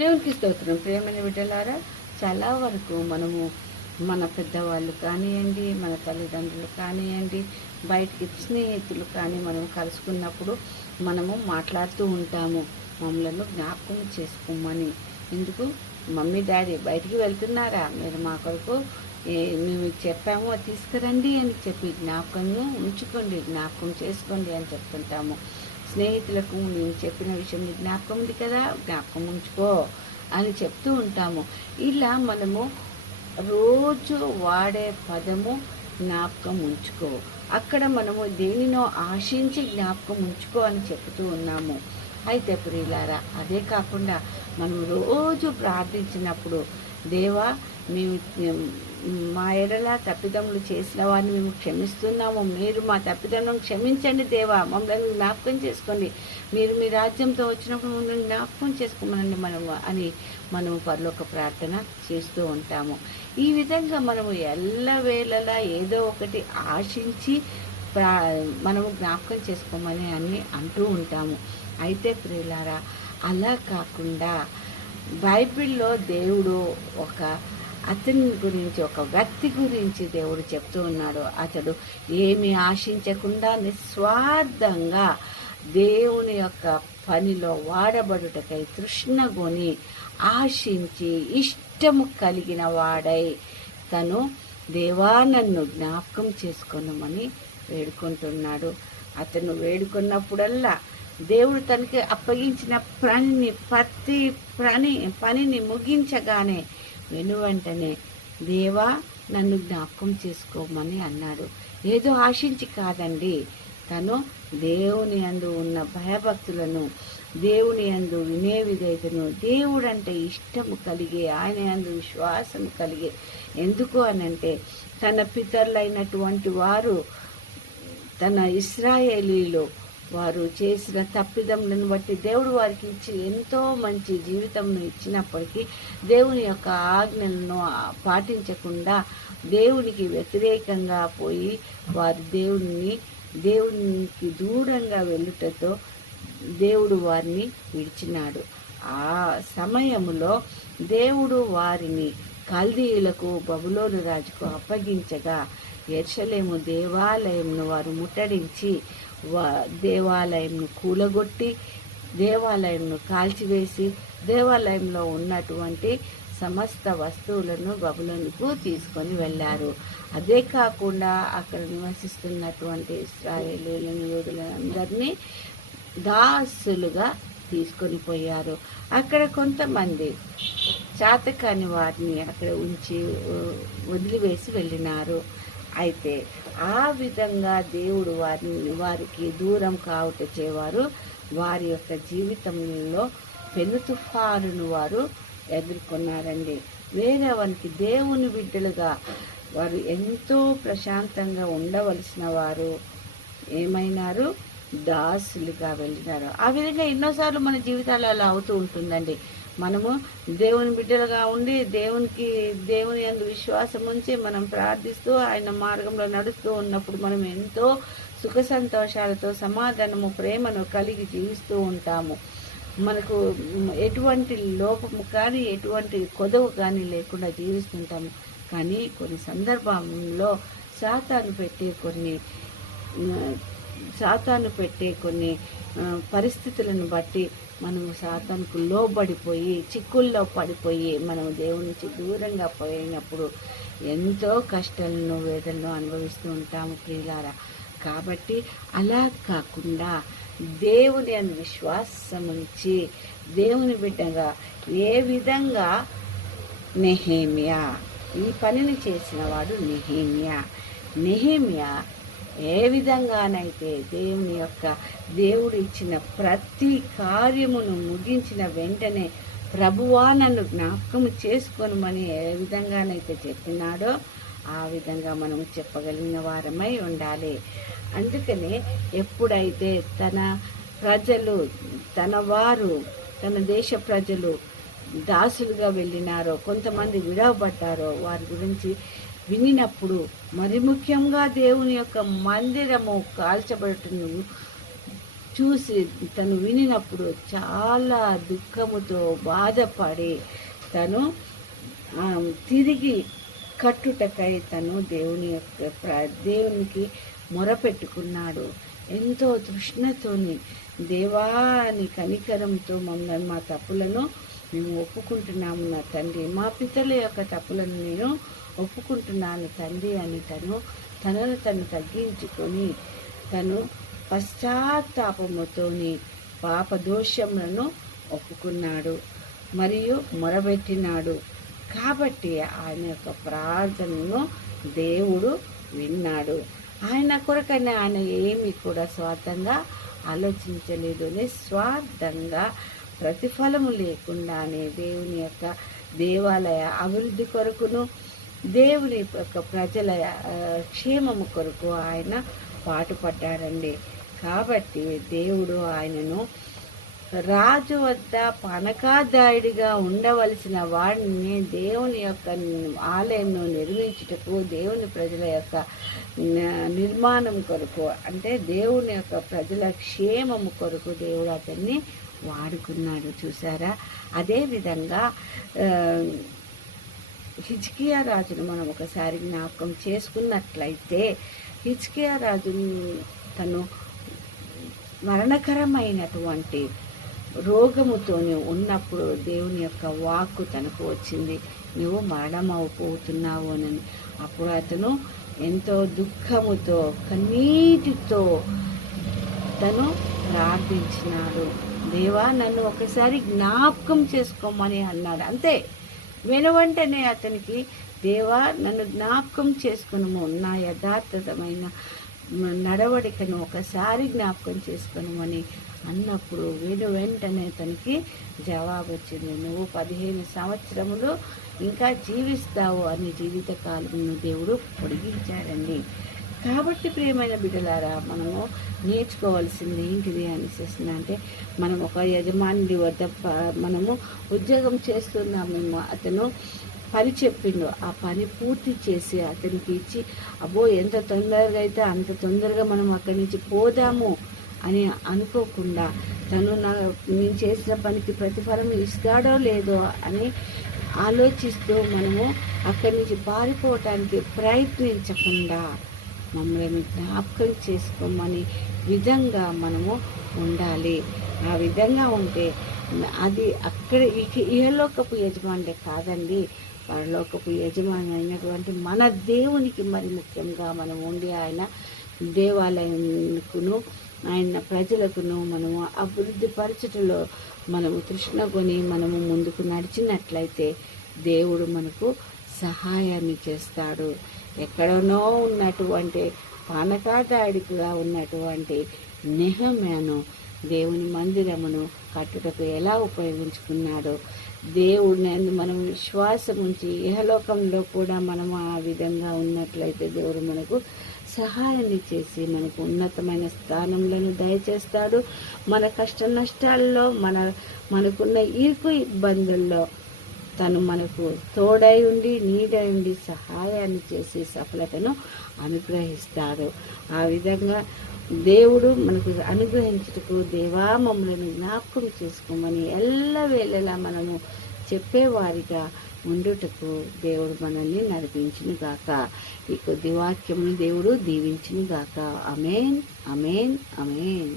దేవునికి స్తోత్రం. ప్రియమైన బిడ్డలారా, చాలా వరకు మనము మన పెద్దవాళ్ళు కానివ్వండి, మన తల్లిదండ్రులు కానివ్వండి, బయటికి స్నేహితులు కానీ మనం కలుసుకున్నప్పుడు మనము మాట్లాడుతూ ఉంటాము, మమ్మలను జ్ఞాపకం చేసుకోమని. ఎందుకు? మమ్మీ డాడీ బయటికి వెళ్తున్నారా, మీరు మా కొరకు మేము చెప్పాము అది తీసుకురండి అని చెప్పి జ్ఞాపకంగా ఉంచుకోండి, జ్ఞాపకం చేసుకోండి అని చెప్తుంటాము. స్నేహితులకు నేను చెప్పిన విషయం నీ జ్ఞాపకం ఉంది కదా, జ్ఞాపకం ఉంచుకో అని చెప్తూ ఉంటాము. ఇలా మనము రోజు వాడే పదము జ్ఞాపకం ఉంచుకో. అక్కడ మనము దేనినో ఆశించి జ్ఞాపకం ఉంచుకో అని చెప్తూ ఉన్నాము. అయితే ప్రియులారా, అదే కాకుండా మనం రోజు ప్రార్థించినప్పుడు, దేవా మేము మా ఎడల తప్పిదములు చేసిన వారిని మేము క్షమిస్తున్నాము, మీరు మా తప్పిదములను క్షమించండి దేవా, మమ్మల్ని జ్ఞాపకం చేసుకోండి, మీరు మీ రాజ్యంతో వచ్చినప్పుడు మమ్మల్ని జ్ఞాపకం చేసుకోమనండి అని మనము పరలోక ప్రార్థన చేస్తూ ఉంటాము. ఈ విధంగా మనము ఎల్లవేళలా ఏదో ఒకటి ఆశించి మనము జ్ఞాపకం చేసుకోమని అంటూ ఉంటాము. అయితే ప్రియులారా, అలా కాకుండా బైబిల్లో దేవుడు అతని గురించి, ఒక వ్యక్తి గురించి దేవుడు చెప్తూ ఉన్నాడు. అతడు ఏమి ఆశించకుండా నిస్వార్థంగా దేవుని యొక్క పనిలో వాడబడుటకై తృష్ణగొని ఆశించి ఇష్టము కలిగిన వాడై తను దేవా నన్ను జ్ఞాపకం చేసుకొనమని వేడుకుంటున్నాడు. అతను వేడుకున్నప్పుడల్లా దేవుడు తనకి అప్పగించిన ప్రతి పనిని ముగించగానే వెనువెంటనే దేవా నన్ను జ్ఞాపకం చేసుకోమని అన్నాడు. ఏదో ఆశించి కాదండి, తను దేవుని యందు ఉన్న భయభక్తులను, దేవుని యందు వినే విధేయతను, దేవుడంటే ఇష్టము కలిగే, ఆయన యందు విశ్వాసము కలిగే. ఎందుకు అనంటే తన పితరులైనటువంటి వారు, తన ఇశ్రాయేలీలు వారు చేసిన తప్పిదములను బట్టి దేవుడు వారికి ఇచ్చి ఎంతో మంచి జీవితంను ఇచ్చినప్పటికీ దేవుని యొక్క ఆజ్ఞలను పాటించకుండా దేవునికి వ్యతిరేకంగా పోయి వారు దేవునికి దూరంగా వెళ్ళుటతో దేవుడు వారిని విడిచినాడు. ఆ సమయములో దేవుడు వారిని కల్దీయులకు, బబులోను రాజుకు అప్పగించగా యెరూషలేము దేవాలయంను వారు ముట్టడించి దేవాలయంను కూలగొట్టి, దేవాలయంను కాల్చివేసి, దేవాలయంలో ఉన్నటువంటి సమస్త వస్తువులను బబులోనుకు తీసుకొని వెళ్ళారు. అదే కాకుండా అక్కడ నివసిస్తున్నటువంటి ఇశ్రాయేలీయులను, యూదులందరినీ దాసులుగా తీసుకొని పోయారు. అక్కడ కొంతమంది చాతకాని వారిని అక్కడ ఉంచి వదిలివేసి వెళ్ళినారు. అయితే ఆ విధంగా దేవుడు వారికి దూరం కావుటచేవారు వారి యొక్క జీవితంలో పెను తుఫానును వారు ఎదుర్కొన్నారండి. వేరే వారికి దేవుని బిడ్డలుగా వారు ఎంతో ప్రశాంతంగా ఉండవలసిన వారు ఏమైనారు? దాసులుగా వెళ్ళినారు. ఆ విధంగా ఎన్నోసార్లు మన జీవితాలు అలా అవుతూ ఉంటుందండి. మనము దేవుని బిడ్డలుగా ఉండి దేవుని యందు విశ్వాసం ఉంచి మనం ప్రార్థిస్తూ ఆయన మార్గంలో నడుస్తూ ఉన్నప్పుడు మనం ఎంతో సుఖ సంతోషాలతో, సమాధానము, ప్రేమను కలిగి జీవిస్తూ ఉంటాము. మనకు ఎటువంటి లోపము కానీ, ఎటువంటి కొదవు కానీ లేకుండా జీవిస్తుంటాము. కానీ కొన్ని సందర్భంలో సాతాను పెట్టే కొన్ని పరిస్థితులను బట్టి మనము సాతానుకు లోబడిపోయి, చిక్కుల్లో పడిపోయి మనం దేవుని నుంచి దూరంగా పోయినప్పుడు ఎంతో కష్టాలను, వేదనను అనుభవిస్తూ ఉంటాము ప్రియులారా. కాబట్టి అలా కాకుండా దేవుని యందు విశ్వాసం ఉంచి దేవుని బిడ్డగా ఏ విధంగా నెహెమ్యా ఈ పనిని చేసిన వాడు నెహెమ్యా ఏ విధంగానైతే దేవుడు ఇచ్చిన ప్రతి కార్యమును ముగించిన వెంటనే ప్రభువా నన్ను జ్ఞాపకం చేసుకోనమని ఏ విధంగానైతే చెప్పినాడో ఆ విధంగా మనం చెప్పగలిగిన వారమై ఉండాలి. అందుకనే ఎప్పుడైతే తన ప్రజలు, తన దేశ ప్రజలు దాసులుగా వెళ్ళినారో, కొంతమంది విడవబడ్డారో, వారి గురించి వినినప్పుడు, మరి ముఖ్యంగా దేవుని యొక్క మందిరము కాల్చబడుటను చూసి తను వినినప్పుడు చాలా దుఃఖముతో బాధపడి తను తిరిగి కట్టుటకై తను దేవునికి మొరపెట్టుకున్నాడు. ఎంతో తృష్ణతోని, దేవాని కనికరంతో మమ్మల్ని మా తప్పులను మేము ఒప్పుకుంటున్నాము నా తండ్రి, మా పితల యొక్క తప్పులను నేను ఒప్పుకుంటున్నాను తండ్రి అని తనను తగ్గించుకొని తను పశ్చాత్తాపముతోని పాప దోషములను ఒప్పుకున్నాడు మరియు మొరబెట్టినాడు. కాబట్టి ఆయన యొక్క ప్రార్థనను దేవుడు విన్నాడు. ఆయన కొరకనే ఆయన ఏమి కూడా స్వార్థంగా ఆలోచించలేదు. నిస్వార్థంగా ప్రతిఫలము లేకుండానే దేవుని యొక్క దేవాలయ అభివృద్ధి కొరకును దేవుని యొక్క ప్రజల క్షేమము కొరకు ఆయన పాటుపడ్డాడండి. కాబట్టి దేవుడు ఆయనను రాజు వద్ద పనకాదాయుడిగా ఉండవలసిన వాడిని దేవుని యొక్క ఆలయంను నిర్మించుటకు, దేవుని ప్రజల యొక్క నిర్మాణం కొరకు, అంటే దేవుని యొక్క ప్రజల క్షేమము కొరకు దేవుడు అతన్ని వాడుకున్నాడు. చూసారా? అదేవిధంగా హిజ్కియా రాజును మనం ఒకసారి జ్ఞాపకం చేసుకున్నట్లయితే, హిజ్కియా రాజు తను మరణకరమైనటువంటి రోగముతోని ఉన్నప్పుడు దేవుని యొక్క వాక్కు తనకు వచ్చింది, నువ్వు మరణమవుతున్నావు అని. అప్పుడు అతను ఎంతో దుఃఖముతో కన్నీటితో తను ప్రార్థించినాడు. దేవా, నన్ను ఒకసారి జ్ఞాపకం చేసుకోమని అన్నాడు. అంతే, వెనువెంటనే అతనికి దేవా నన్ను జ్ఞాపకం చేసుకును, నా యథార్థమైన నడవడికను ఒకసారి జ్ఞాపకం చేసుకునమని అన్నప్పుడు వెంటనే తనకి జవాబు వచ్చింది, నువ్వు 15 సంవత్సరములు ఇంకా జీవిస్తావు అని జీవితకాలంను దేవుడు పొడిగించాడండి. కాబట్టి ప్రియమైన బిడ్డలారా, మనము నేర్చుకోవాల్సింది ఏంటిది అనిపిస్తుంది అంటే, మనం ఒక యజమాని వద్ద మనము ఉద్యోగం చేస్తున్నామేమో, అతను పని చెప్పిండు, ఆ పని పూర్తి చేసి అతనికి ఇచ్చి, అబ్బో ఎంత తొందరగా అయితే అంత తొందరగా మనం అక్కడి నుంచి పోదాము అని అనుకోకుండా, నేను చేసిన పనికి ప్రతిఫలం ఇస్తాడో లేదో అని ఆలోచిస్తూ మనము అక్కడి నుంచి పారిపోవటానికి ప్రయత్నించకుండా మమ్మల్ని జ్ఞాపకం చేసుకోమని విధంగా మనము ఉండాలి. ఆ విధంగా ఉంటే అది అక్కడ ఇహలోకపు యజమానులే కాదండి, పరలోకపు యజమాని అయినటువంటి మన దేవునికి మరి ముఖ్యంగా మనం ఉండి ఆయన దేవాలయంకును ఆయన ప్రజలకును మనము అభివృద్ధి పరచటలో మనము తృష్ణకొని మనము ముందుకు నడిచినట్లయితే దేవుడు మనకు సహాయాన్ని చేస్తాడు. ఎక్కడనో ఉన్నటువంటి పానకాదాయుడిగా ఉన్నటువంటి నెహమ్యాను దేవుని మందిరమును కట్టుటకు ఎలా ఉపయోగించుకున్నాడో, దేవుడిని మనం విశ్వాసం ఉంచి ఇహలోకంలో కూడా మనం ఆ విధంగా ఉన్నట్లయితే దేవుడు మనకు సహాయాన్ని చేసి మనకు ఉన్నతమైన స్థానంలను దయచేస్తాడు. మన కష్ట నష్టాల్లో మనకున్న ఇరుకు ఇబ్బందుల్లో తను మనకు తోడై ఉండి నీడై ఉండి సహాయాన్ని చేసి సఫలతను అనుగ్రహిస్తాడు. ఆ విధంగా దేవుడు మనకు అనుగ్రహించుటకు, దేవా మమ్మల్ని జ్ఞాపకం చేసుకోమని ఎల్లవేళలా మనము చెప్పేవారిగా ఉండుటకు దేవుడు మనల్ని నడిపించును గాక. ఈ కొద్ది వాక్యమును దేవుడు దీవించును గాక. ఆమేన్, ఆమేన్, ఆమేన్.